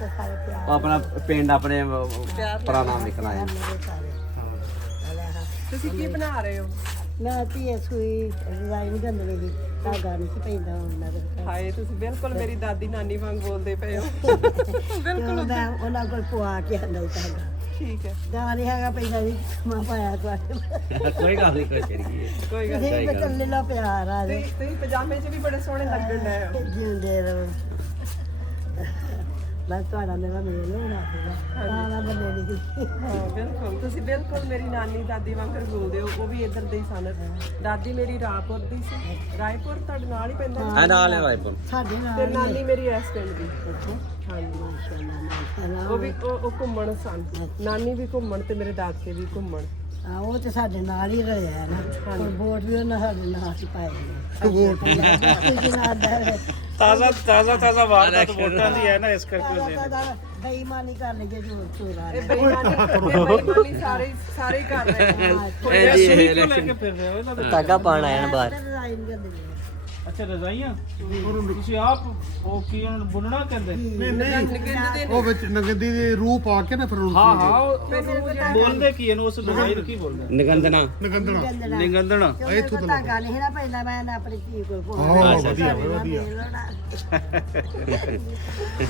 अपना पिंड अपने भरा नाम लिखना है। ਤੁਸੀਂ ਕੀ ਬਣਾ ਰਹੇ ਹੋ? ਮੈਂ ਧੀਏ ਸੂਈ ਡਿਜ਼ਾਈਨ ਕਰਨੀ ਸੀ ਧਾਗਾ ਨਹੀਂ ਸੀ ਪੈਂਦਾ ਉਹਨਾਂ ਦੇ ਹਾਏ ਤੁਸੀਂ ਬਿਲਕੁਲ ਮੇਰੀ ਦਾਦੀ ਨਾਨੀ ਵਾਂਗ ਬੋਲਦੇ ਪਏ ਹੋ। ਬਿਲਕੁਲ ਮੈਂ ਉਹਨਾਂ ਕੋਲ ਪਵਾ ਕੇ ਆਂਦਾ ਧਾਗਾ ਠੀਕ ਹੈ, ਦਾ ਨਹੀਂ ਹੈਗਾ ਪੈਂਦਾ ਜੀ ਮੈਂ ਪਾਇਆ ਤੁਹਾਡੇ कोई गल नहीं कोई चली गई ਕੋਈ ਗੱਲ ਤੁਸੀਂ ਬਚੱਲੇ ਲਾ ਪਿਆਰ ਆ ਜੀ ਤੁਸੀਂ ਪਜਾਮੇ 'ਚ ਵੀ ਬੜੇ ਸੋਹਣੇ ਲੱਗਣ ਡਏ ਹੋ। ਜਿਉਂਦੇ ਰਹੋ ਬਸ ਤੁਹਾਡਾ ਮੇਰਾ ਮੇਲ ਹੋਣਾ ਸੀਗਾ ਤਾਂ ਬੰਦੇ ਨਹੀਂ ਸੀ ਹਾਂ ਬਿਲਕੁਲ, ਤੁਸੀਂ ਬਿਲਕੁਲ ਮੇਰੀ ਨਾਨੀ ਦਾਦੀ ਵਾਂਗ ਬੋਲਦੇ ਹੋ। ਉਹ ਵੀ ਇੱਧਰ ਦੇ ਹੀ ਸਨ। ਦਾਦੀ ਮੇਰੀ ਰਾਏਪੁਰ ਦੀ ਸੀ। ਰਾਏਪੁਰ ਤੁਹਾਡੇ ਨਾਲ ਹੀ ਪੈਂਦਾ है नाल है रायपुर। ਸਾਡੇ ਨਾਲ ਤੇ ਨਾਨੀ ਮੇਰੀ ਇਸ ਪਿੰਡ ਦੀ। ਹਾਂਜੀ, ਉਹ ਵੀ ਉਹ ਘੁੰਮਣ ਸਨ। ਨਾਨੀ ਵੀ ਘੁੰਮਣ ਤੇ ਮੇਰੇ ਦਾਦਕੇ ਵੀ ਘੁੰਮਣ। ਉਹ ਤੇ ਸਾਡੇ ਨਾਲ ਹੀ ਰਲਿਆ ਹੈ ਨਾ ਹੁਣ ਵੋਟ ਵੀ ਉਹਨਾਂ ਸਾਡੇ ਨਾਲ ਹੀ ਪਾਏ ਨੇ ਤਾਜ਼ਾ ਵਾਰਦਾਤ ਵੋਟਾਂ ਦੀ ਹੈ ਨਾ, ਇਸ ਕਰਕੇ ਬੇਈਮਾਨੀ ਕਰ ਲਈਏ ਜੋ ਚੋਰਾ ਇਹ ਬੇਈਮਾਨੀ ਸਾਰੇ ਹੀ ਕਰ ਰਹੇ ਨੇ। ਲੈ ਕੇ ਫਿਰ ਰਹੇ ਹੋ ਇਹਨਾਂ ਦੇ। धागा पाना है ना बाहर। ਡਿਜ਼ਾਈਨ ਕਰਦੇ ਨੇ ਅੱਛਾ ਰਜ਼ਾਈਆਂ ਤੁਸੀਂ ਆਪ ਉਹ ਕੀ ਉਹਨਾਂ ਨੂੰ ਬੁਣਨਾ ਕਹਿੰਦੇ? ਉਹ ਵਿੱਚ ਨਗਦੀ ਦੀ ਰੂਹ ਪਾ ਕੇ ਨਾ ਫਿਰ ਉਹਨੂੰ ਹਾਂ ਹਾਂ ਉਹ ਬੋਲਦੇ ਕੀ ਇਹਨੂੰ, ਉਸ ਰਜ਼ਾਈ ਨੂੰ ਕੀ ਬੋਲਦੇ? निगंदना ਨਗੰਦਣਾ ਨਿਗੰਦਣਾ। ਇੱਥੋਂ ਤਾਂ ਧਾਗਾ ਨਹੀਂ ਨਾ ਪੈਂਦਾ ਮੈਂ ਨਾ ਆਪਣੀ ਧੀ ਕੋਲ ਹਾਂ ਵਧੀਆ ਵਧੀਆ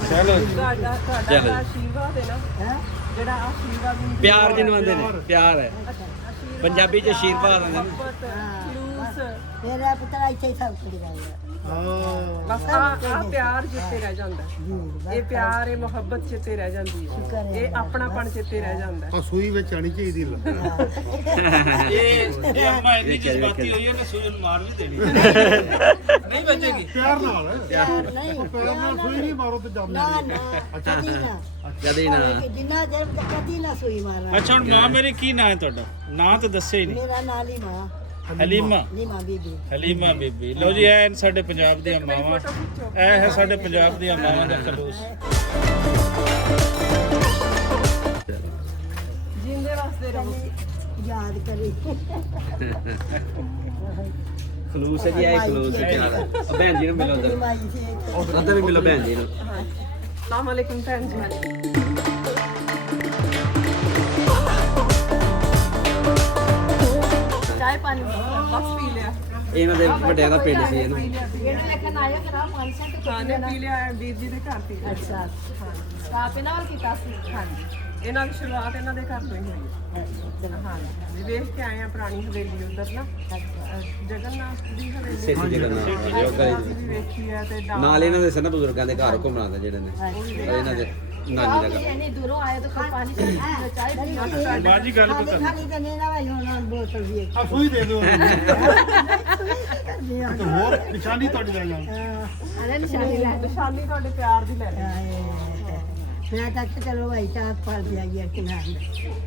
ਚਲੋ ਤੁਹਾਡਾ ਆਸ਼ੀਰਵਾਦ ਹੈ ਨਾ, ਜਿਹੜਾ ਆਸ਼ੀਰਵਾਦ ਨੂੰ प्यार जिन्हों आंदे ने प्यार है पंजाबी च आशीर्वाद आंदे ने। ਖਲੂਸ, ਮੇਰਾ ਪੁੱਤਰ ਇੱਥੇ ਹੀ ਸਭ ਕੁਝ ਕਰਦਾ ਬਸ ਆ ਪਿਆਰ ਜਿੱਤੇ ਰਹਿ ਜਾਂਦਾ ਹੈ। ਇਹ ਪਿਆਰ ਇਹ ਮੁਹੱਬਤ ਜਿੱਤੇ ਰਹਿ ਜਾਂਦੀ ਹੈ। ਇਹ ਆਪਣਾਪਣ ਜਿੱਤੇ ਰਹਿ ਜਾਂਦਾ ਹੈ। ਆ ਸੂਈ ਵਿੱਚ ਆਣੀ ਚਾਹੀਦੀ ਲ ਇਹ ਅੰਮਾ ਇੰਨੀ ਜਜ਼ਬਾਤੀ ਹੋਈ ਹੈ ਕਿ ਸੂਈ ਨੂੰ ਮਾਰ ਵੀ ਦੇਣੀ ਨਹੀਂ ਬਚੇਗੀ। ਪਿਆਰ ਨਾਲ ਨਹੀਂ ਪਿਆਰ ਨਾਲ ਸੂਈ ਨਹੀਂ ਮਾਰੋ ਤੇ ਜੰਮ ਨਾ ਜਾਂਦੀ ਨਾ ਕਦੀ ਨਾ कदी ना ਜਿੰਨਾ ਜਰ ਕਦੀ ਨਾ ਸੂਈ ਮਾਰਾਂ ਅੱਛਾ ਹੁਣ ਮਾਂ ਮੇਰੀ ਕੀ ਨਾਂ ਹੈ ਤੁਹਾਡਾ? ਨਾਂ ਤਾਂ ਦੱਸਿਆ ਹੀ ਨਹੀਂ। ਮੇਰਾ ਨਾਲ ਹੀ ਮਾਂ ਹਲੀਮਾ। ਨੀਮਾ ਬੀਬੀ ਹਲੀਮਾ ਬੀਬੀ। ਲਓ ਜੀ ਇਹ ਸਾਡੇ ਪੰਜਾਬ ਦੀਆਂ ਮਾਵਾਂ, ਇਹ ਹੈ ਸਾਡੇ ਪੰਜਾਬ ਦੀਆਂ ਮਾਵਾਂ ਦਾ ਖਲੂਸ। ਜਿੰਦੇ ਵਾਸਤੇ ਰਹੋ। ਯਾਦ ਕਰੀ खलूस है जी, आई खलूस है प्यार है। बहन जी ने मिलो उधर, ਮਾਈ ਸੀ उधर भी मिलो बहन जी ने। अस्सलाम वालेकुम भैन जी। चाय पानी बस पी लिया। ਇਹਨਾਂ ਦੇ ਵੱਡਿਆਂ ਦਾ ਪਿੰਡ ਸੀ ਇਹਨੂੰ। ਇਹਨੇ ਲੇਖਣ ਆਇਆ ਕਰਾ 5 ਸੈਂਟ ਖਾਣੇ ਪੀ ਲਿਆ ਵੀਰ ਜੀ ਦੇ ਘਰ ਪੀ ਲਿਆ। ਅੱਛਾ ਸਟਾਫ ਇਹਨਾਂ ਵੱਲ ਕੀਤਾ ਸੀ ਹਾਂਜੀ, ਇਹਨਾਂ ਦੀ ਸ਼ੁਰੂਆਤ ਇਹਨਾਂ ਦੇ ਘਰ ਤੋਂ ਹੀ ਹੋਈ ਹੈ। ਹਾਂਜੀ, ਵੇਖ ਕੇ ਆਏ ਆ ਪੁਰਾਣੀ ਹਵੇਲੀ ਉਧਰ ਨਾ, ਜਗਨਨਾਥ ਦੀ ਹਵੇਲੀ ਸੇਠੀ ਜਗਨਨਾਥ ਯੋਗਾ ਅਸੀਂ ਵੀ ਵੇਖੀ ਹੈ ਤੇ ਨਾਲ ਇਹਨਾਂ ਦੇ ਸਨ ਬਜ਼ੁਰਗਾਂ ਦੇ ਘਰ ਘੁੰਮਣਾ ਦੇ ਜਿਹੜੇ ਨੇ ਇਹਨਾਂ ਦੇ ਨਾਨੀ ਦਾ ਘਰ। ਇੰਨੀ ਦੂਰੋਂ ਆਏ ਤਾਂ ਫਿਰ ਪਾਣੀ ਚਾਹੀਦਾ ਬਾਜੀ ਗੱਲ ਕੋਈ ਕਰਨੀ। ਖਾਲੀ ਤੇ ਨਹੀਂ ਨਾ ਭਾਈ ਹੁਣ ਬੋਤਲ ਵੀ ਆ ਸੂਈ ਦੇ ਦਿਓ ਤੇ ਹੋਰ ਨਿਸ਼ਾਨੀ ਤੁਹਾਡੀ ਲੈ ਜਾਣ ਅਰੇ ਨਿਸ਼ਾਨੀ ਲੈ ਨਿਸ਼ਾਨੀ ਤੁਹਾਡੇ ਪਿਆਰ ਦੀ ਲੈ ਲਈ। ਮੈਂ ਤਾਂ ਚਲੋ ਭਾਈ ਚਾਹ ਪਾ ਦਿਆ ਗਿਆ ਕਿਨਾਰੇ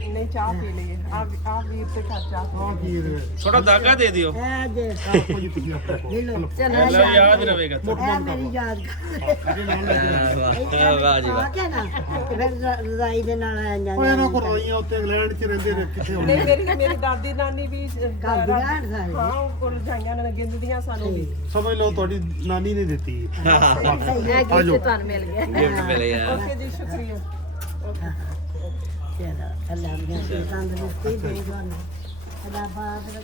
ਨਹੀਂ ਚਾਹ ਪੀ ਲਈਏ। ਆ ਵੀਰ ਤੇ ਘਰ ਚਾਹ ਆ ਕੀ ਰੇ ਥੋੜਾ ਦਾਗਾ ਦੇ ਦਿਓ, ਇਹ ਜੇ ਕੋਈ ਤੁਸੀਂ ਆਪੇ ਲੈ ਲੋ ਚਲੋ ਅੱਲਾ ਯਾਦ ਰਵੇਗਾ। ਇਹ ਮੇਰੀ ਯਾਦ ਵਾਹ ਜੀ ਵਾਹ। ਆ ਕੇ ਨਾ ਤੇ ਫਿਰ ਰਜ਼ਾਈ ਦੇ ਨਾਲ ਆ ਉਹ ਜਾਂਦਾ ਇਹਨਾਂ ਕੋਲ ਰਹੀਆਂ ਉੱਤੇ ਇੰਗਲੈਂਡ 'ਚ ਰਹਿੰਦੇ ਨੇ ਕਿੱਥੇ ਹੁਣ ਨਹੀਂ ਮੇਰੀ ਦਾਦੀ ਨਾਨੀ ਵੀ ਘਰ ਦੀ ਗਾਂਢ ਸਾਰੇ ਹਾਂ ਉਹ ਕੋਲ ਜਾਈਆਂ ਨੇ ਗਿੰਦਦੀਆਂ ਸਾਨੂੰ ਵੀ। ਸਮਝ ਲਓ ਤੁਹਾਡੀ ਨਾਨੀ ਨੇ ਦਿੱਤੀ ਆਜੋ ਤੁਹਾਨੂੰ ਮਿਲ ਗਿਆ ਗਿਫਟ ਮਿਲੇ ਯਾਰ। ਓਕੇ ਜੀ, ਸ਼ੁਕਰੀਆ। ਚਲੋ ਅੱਲਾਹ ਦੀ ਤੰਦਰੁਸਤੀ ਦੇ ਤੁਹਾਨੂੰ ਅੱਲਾਹ ਬਾਦ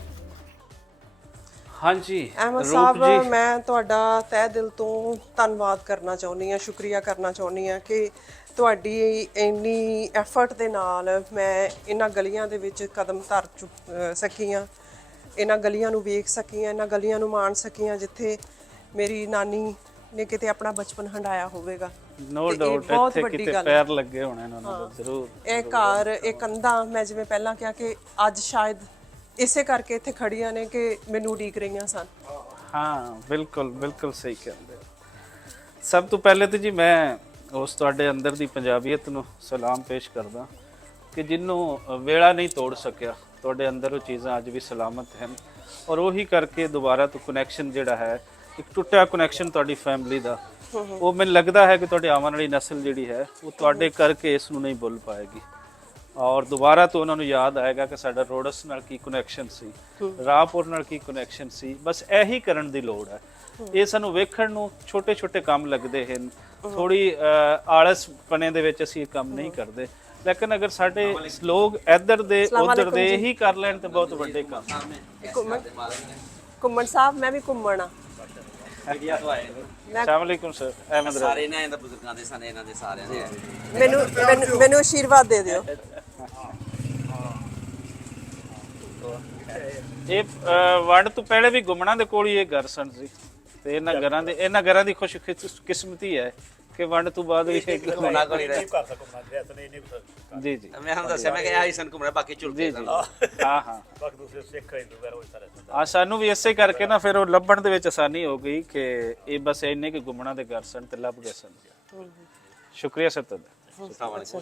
ਹਾਂਜੀ ਅਹਿਮਦ ਰੂਪ ਸਾਹਿਬ, ਜੀ, ਮੈਂ ਤੁਹਾਡਾ ਤਹਿ ਦਿਲ ਤੋਂ ਧੰਨਵਾਦ ਕਰਨਾ ਚਾਹੁੰਦੀ ਹਾਂ, ਸ਼ੁਕਰੀਆ ਕਰਨਾ ਚਾਹੁੰਦੀ ਹਾਂ ਕਿ ਤੁਹਾਡੀ ਇੰਨੀ ਐਫਰਟ ਦੇ ਨਾਲ ਮੈਂ ਇਹਨਾਂ ਗਲੀਆਂ ਦੇ ਵਿੱਚ ਕਦਮ ਧਰ ਸਕੀ ਹਾਂ, ਇਹਨਾਂ ਗਲੀਆਂ ਨੂੰ ਵੇਖ ਸਕੀ ਹਾਂ, ਇਹਨਾਂ ਗਲੀਆਂ ਨੂੰ ਮਾਣ ਸਕੀ ਹਾਂ ਜਿੱਥੇ ਮੇਰੀ ਨਾਨੀ ਨੇ ਕਿਤੇ ਆਪਣਾ ਬਚਪਨ ਹੰਡਾਇਆ ਹੋਵੇਗਾ। ਨੋ ਤੇ ਇਹ ਡਾਊਟ ਬਹੁਤ ਇੱਥੇ ਵੱਡੀ ਕਿਤੇ ਗੱਲ ਪੈਰ ਲੱਗੇ ਹੋਣੇ ਇਹਨਾਂ ਨੂੰ ਜ਼ਰੂਰ। ਇਹ ਘਰ, ਇਹ ਕੰਧਾਂ, ਮੈਂ ਜਿਵੇਂ ਪਹਿਲਾਂ ਕਿਹਾ ਕਿ ਅੱਜ ਸ਼ਾਇਦ ਇਸੇ ਕਰਕੇ ਇੱਥੇ ਖੜੀਆਂ ਨੇ ਕਿ ਮੈਨੂੰ ਉਡੀਕ ਰਹੀਆਂ ਸਨ। ਹਾਂ ਬਿਲਕੁਲ ਬਿਲਕੁਲ ਸਹੀ ਕਹਿੰਦੇ ਹੋ। ਸਭ ਤੋਂ ਪਹਿਲੇ ਤਾਂ ਜੀ ਮੈਂ ਉਸ ਤੁਹਾਡੇ ਅੰਦਰ ਦੀ ਪੰਜਾਬੀਅਤ ਨੂੰ ਸਲਾਮ ਪੇਸ਼ ਕਰਦਾ ਕਿ ਜਿਹਨੂੰ ਵੇਲਾ ਨਹੀਂ ਤੋੜ ਸਕਿਆ, ਤੁਹਾਡੇ ਅੰਦਰ ਉਹ ਚੀਜ਼ਾਂ ਅੱਜ ਵੀ ਸਲਾਮਤ ਹਨ ਔਰ ਉਹੀ ਕਰਕੇ ਦੁਬਾਰਾ ਤੋਂ ਕਨੈਕਸ਼ਨ ਜਿਹੜਾ ਹੈ, ਇੱਕ ਟੁੱਟਿਆ ਕਨੈਕਸ਼ਨ ਤੁਹਾਡੀ ਫੈਮਿਲੀ ਦਾ, ਉਹ ਮੈਨੂੰ ਲੱਗਦਾ ਹੈ ਕਿ ਤੁਹਾਡੀ ਆਉਣ ਵਾਲੀ ਨਸਲ ਜਿਹੜੀ ਹੈ ਉਹ ਤੁਹਾਡੇ ਕਰਕੇ ਇਸ ਨੂੰ ਨਹੀਂ ਭੁੱਲ ਪਾਏਗੀ ਔਰ ਦੁਬਾਰਾ ਤੋਂ ਉਹਨਾਂ ਨੂੰ ਯਾਦ ਆਏਗਾ ਕਿ ਸਾਡਾ ਰੋਡਸ ਨਾਲ ਕੀ ਕਨੈਕਸ਼ਨ ਸੀ, ਰਾਹਪੁਰ ਨਾਲ ਕੀ ਕਨੈਕਸ਼ਨ ਸੀ। ਬਸ ਇਹੀ ਕਰਨ ਦੀ ਲੋੜ ਹੈ। ਇਹ ਸਾਨੂੰ ਵੇਖਣ ਨੂੰ ਛੋਟੇ ਛੋਟੇ ਕੰਮ ਲੱਗਦੇ ਹਨ, ਥੋੜੀ ਆਲਸ ਪਨੇ ਦੇ ਵਿੱਚ ਅਸੀਂ ਇਹ ਕੰਮ ਨਹੀਂ ਕਰਦੇ, ਲੇਕਿਨ ਅਗਰ ਸਾਡੇ ਲੋਕ ਇੱਧਰ ਦੇ ਉੱਧਰ ਦੇ ਇਹੀ ਕਰ ਲੈਣ ਤੇ ਬਹੁਤ ਵੱਡੇ ਕੰਮ। ਘੁੰਮਣ ਸਾਹਿਬ ਮੈਂ ਵੀ ਘੁੰਮਣਾ ਇੰਡੀਆ ਤੋਂ ਆਏ ਨੇ ਅਸਲਾਮ ਅਲੈਕੁਮ ਸਰ, ਅਹਿਮਦ ਰਜ਼ਾ। ਸਾਰੇ ਨੇ ਇਹਨਾਂ ਬਜ਼ੁਰਗਾਂ ਦੇ ਸਨ, ਇਹਨਾਂ ਦੇ ਸਾਰਿਆਂ ਦੇ ਮੈਨੂੰ ਆਸ਼ੀਰਵਾਦ ਦੇ ਦਿਓ। ਇਹ ਵੰਡ ਤੋਂ ਪਹਿਲੇ ਵੀ ਗੁੰਮਣਾ ਦੇ ਕੋਲ ਹੀ ਇਹ ਘਰ ਸਨ ਸੀ, ਤੇ ਇਹਨਾਂ ਘਰਾਂ ਦੀ ਖੁਸ਼ ਕਿਸਮਤੀ ਹੈ ਕਿ ਵੰਡ ਤੋਂ ਬਾਅਦ ਵੀ ਇਹ ਘੁੰਮਣਾ ਕੋਲ ਹੀ ਰਹੇ। ਜੀ ਜੀ ਮੈਂ ਤੁਹਾਨੂੰ ਦੱਸਿਆ, ਮੈਂ ਕਿਹਾ ਆਹੀ ਸਨ ਘੁੰਮਣਾ, ਬਾਕੀ ਚੁਲ ਜੀ ਗਏ ਜੀ ਸਨ। ਹਾਂ ਹਾਂ ਸਾਨੂੰ ਵੀ ਇਸੇ ਕਰਕੇ ਨਾ ਫਿਰ ਉਹ ਲੱਭਣ ਦੇ ਵਿੱਚ ਆਸਾਨੀ ਹੋ ਗਈ ਕਿ ਇਹ ਬਸ ਇੰਨੇ ਕਿ ਗੁੰਮਣਾ ਦੇ ਘਰ ਸਨ ਤੇ ਲੱਭ ਗਏ ਸਨ। ਸ਼ੁਕਰੀਆ ਸਰ ਤੁਹਾਡਾ। ਅਸਲਾਮ ਵਾਲੇਕੁਮ।